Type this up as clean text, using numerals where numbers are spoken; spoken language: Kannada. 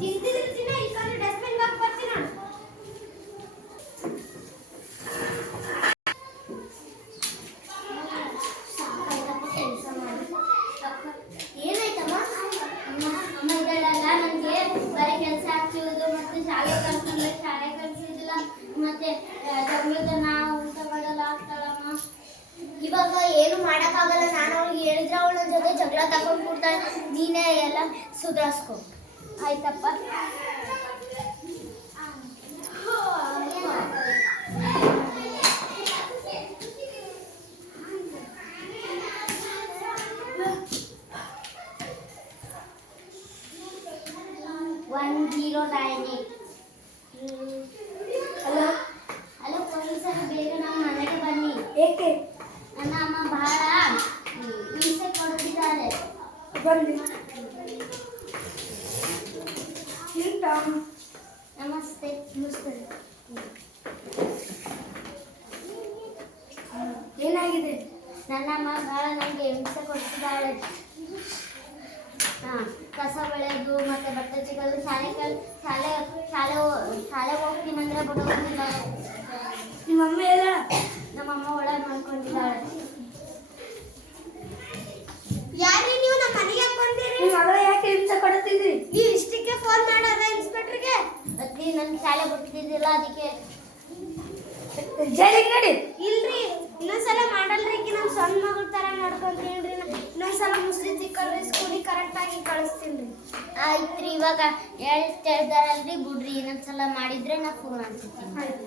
ತಿಂತಿರ್ತೀನಿ ಈ ಕಡೆ ಡಸ್ಟ್ಬಿನ್ ಹಾಕಿ ಬರ್ತೀನಿ ನಾನು. ಏನಾಯ್ತಮ್ಮ? ಅಮ್ಮ ಇದ್ದಾಳಲ್ಲ, ನನಗೆ ಬರೀ ಕೆಲಸ ಹಾಕ್ಸಿರೋದು ಮತ್ತು ಶಾಲೆ ಕಲಿಸಿದಿಲ್ಲ ಮತ್ತೆ ಜಗಳದನ್ನ ಊಟ ಮಾಡಲ್ಲ ಆಗ್ತಾಳಮ್ಮ. ಇವಾಗ ಏನು ಮಾಡೋಕ್ಕಾಗಲ್ಲ. ನಾನು ಅವಳಿಗೆ ಹೇಳಿದ್ರೆ ಅವಳು ನನ್ನ ಜೊತೆ ಜಗಳ ತಗೊಂಡು ಕೊಡ್ತಾಳೆ. ನೀನೇ ಎಲ್ಲ ಸುಧಾರಿಸ್ಕೊ ಆಯ್ತಪ್ಪ. ಹಲೋ ಹಲೋ ಪೊಲೀಸರು, ಬೇಗ ನಮ್ಮ ಮನೆಗೆ ಬನ್ನಿ. ಏಕೆ? ನನ್ನ ಅಮ್ಮ ಬಹಳ ಹಿಂಸೆ ಕೊಡುತ್ತಿದ್ದಾರೆ. ಬನ್ನಿ. ನಮಸ್ತೆ. ನಮಸ್ತೆ. ಏನಾಗಿದೆ? ನನ್ನಮ್ಮ ಬಹಳ ನನಗೆ ಹಿಂಸೆ ಕೊಡ್ತಿದ್ದಾಳೆ. ಕಸ ಬೆಳೆಯೋದು ಮತ್ತೆ ಬಟ್ಟೆ ಚಿಕ್ಕದು, ಶಾಲೆ ಹೋಗ್ತೀನಂದ್ರೆ ಬಿಡೋದಿದ್ದಾಳೆ. ನಿಮ್ಮಮ್ಮ ಎಲ್ಲ? ನಮ್ಮಮ್ಮ ಒಳಗೆ ಮಾಡ್ಕೊಂಡಿದ್ದಾಳೆ. ಯಾರೇ ನೀವು ನಮ್ಮ ಮನೆಗೆ ಬಂದಿರಿ? ನಿಮ್ಮ ಮಗಳ ಯಾಕೆ ಹಿಂಸೆ ಕೊಡ್ತಿದ್ರಿ? ನೀವು ಇಷ್ಟಕ್ಕೆ ಫೋನ್ ಮಾಡೋದ ಇನ್ಸ್ಪೆಕ್ಟರ್ಗೆ? ಅದ್ರಿ ನನ್ನ ಶಾಲೆ ಬಿಡ್ತಿದ್ದಿಲ್ಲ, ಅದಕ್ಕೆ ಜೈಲಿಗೆ ನಡಿ. ಇಲ್ರಿ, ಇನ್ನೊಂದ್ಸಲ ಮಾಡಲ್ರಿ. ನಮ್ಮ ಸಣ್ಣ ಮಗಳ ತರ ನಡ್ಕೊಂತೀನಿ. ಇನ್ನೊಂದ್ಸಲ ಮುಸ್ರಿ ಸಿಕ್ಕಲ್ರಿ ಸ್ಕೂಲಿಗೆ ಕರೆಕ್ಟಾಗಿ ಕಳಿಸ್ತೀನಿ. ಆಯ್ತ್ರಿ, ಇವಾಗ ಹೇಳ್ತಾ ಇದ್ದಾರಲ್ರಿ ಬಿಡ್ರಿ. ಇನ್ನೊಂದ್ಸಲ ಮಾಡಿದ್ರೆ ನಾ ಫೋನ್ ಅನ್ಸುತ್ತೀನಿ. ಆಯ್ತು.